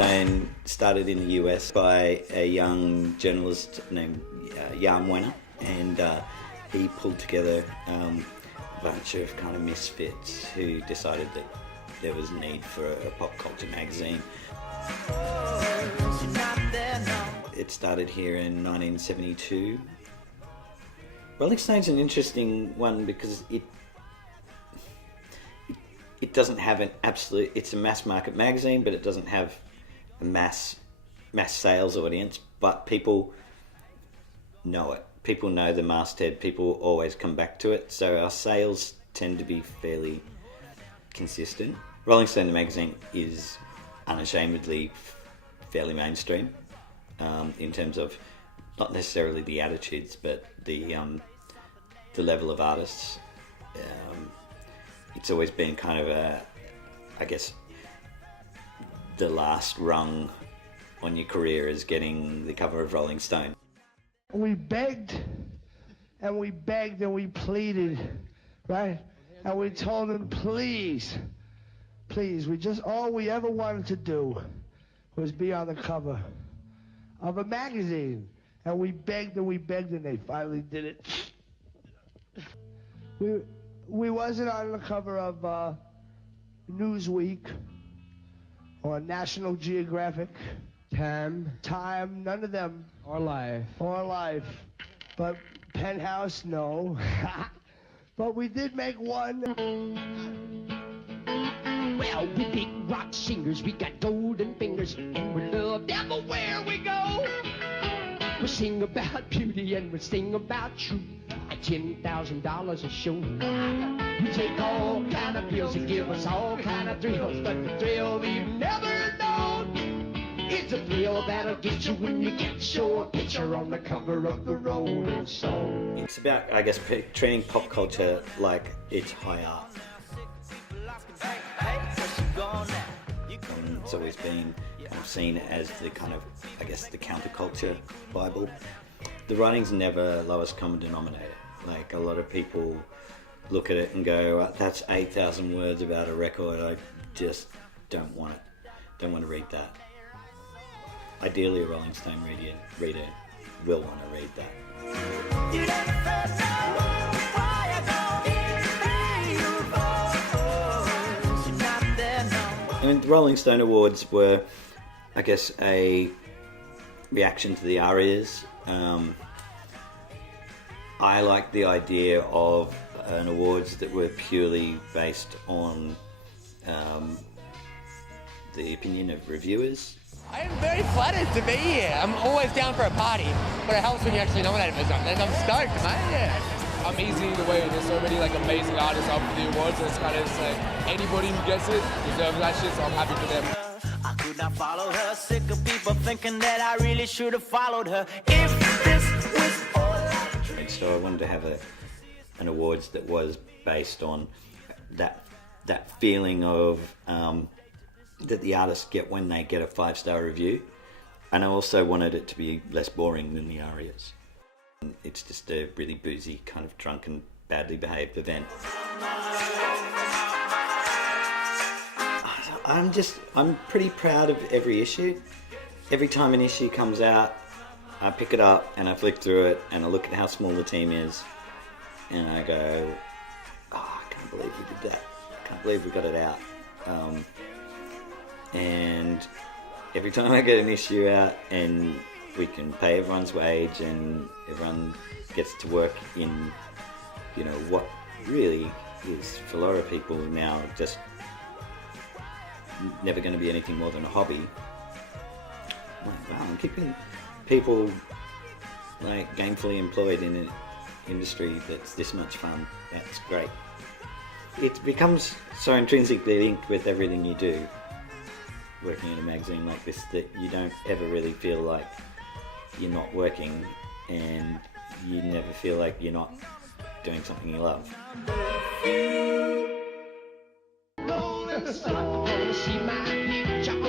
Stone started in the US by a young journalist named Jan Wenner, and he pulled together a bunch of kind of misfits who decided that there was a need for a pop culture magazine. It started here in 1972. Rolling Stone's an interesting one because it doesn't have an absolute, it's a mass market magazine, but it doesn't have a mass sales audience, but people know it. People know the masthead, people always come back to it, so our sales tend to be fairly consistent. Rolling Stone the magazine is unashamedly fairly mainstream in terms of not necessarily the attitudes, but the level of artists. It's always been kind of I guess, the last rung on your career is getting the cover of Rolling Stone. We begged and we begged and we pleaded, right? And we told them, please, all we ever wanted to do was be on the cover of a magazine. And we begged and they finally did it. We wasn't on the cover of Newsweek or National Geographic, Time, none of them. Or Life. But Penthouse, no. But we did make one. Well, we big rock singers, we got golden fingers, and we're loved everywhere we go. We sing about beauty and we sing about truth at $10,000 a show. We take all kind of pills and give us all kind of thrills, but the thrill we've never known is the thrill that'll get you when you get your picture on the cover of the Rolling Stone. It's about, I guess, treating pop culture like it's high art. It's always been kind of seen as the kind of, I guess, the counterculture Bible. The writing's never lowest common denominator. Like, a lot of people look at it and go, that's 8,000 words about a record, I just don't want it. Don't want to read that. Ideally, a Rolling Stone reader will want to read that. And the Rolling Stone Awards were, I guess, a reaction to the ARIAs. I like the idea of an awards that were purely based on the opinion of reviewers. I am very flattered to be here. I'm always down for a party, but it helps when you actually nominate for something. I'm stoked, mate. Yeah. Amazing the way there's so many like amazing artists up for the awards, and it's kind of like anybody who gets it deserves that shit, so I'm happy for them. I could not follow her, sick of people thinking that I really should have followed her. If this was all I dreamed. And so I wanted to have an awards that was based on that feeling of that the artists get when they get a 5-star review, and I also wanted it to be less boring than the ARIAs. It's just a really boozy, kind of drunken, badly behaved event. I'm pretty proud of every issue. Every time an issue comes out, I pick it up and I flick through it and I look at how small the team is and I go, oh, I can't believe we did that. I can't believe we got it out. And every time I get an issue out and we can pay everyone's wage and everyone gets to work in, you know, what really is for a lot of people now just never going to be anything more than a hobby. Wow, I'm keeping people like gainfully employed in an industry that's this much fun. That's great. It becomes so intrinsically linked with everything you do, working in a magazine like this, that you don't ever really feel like you're not working, and you never feel like you're not doing something you love. See my picture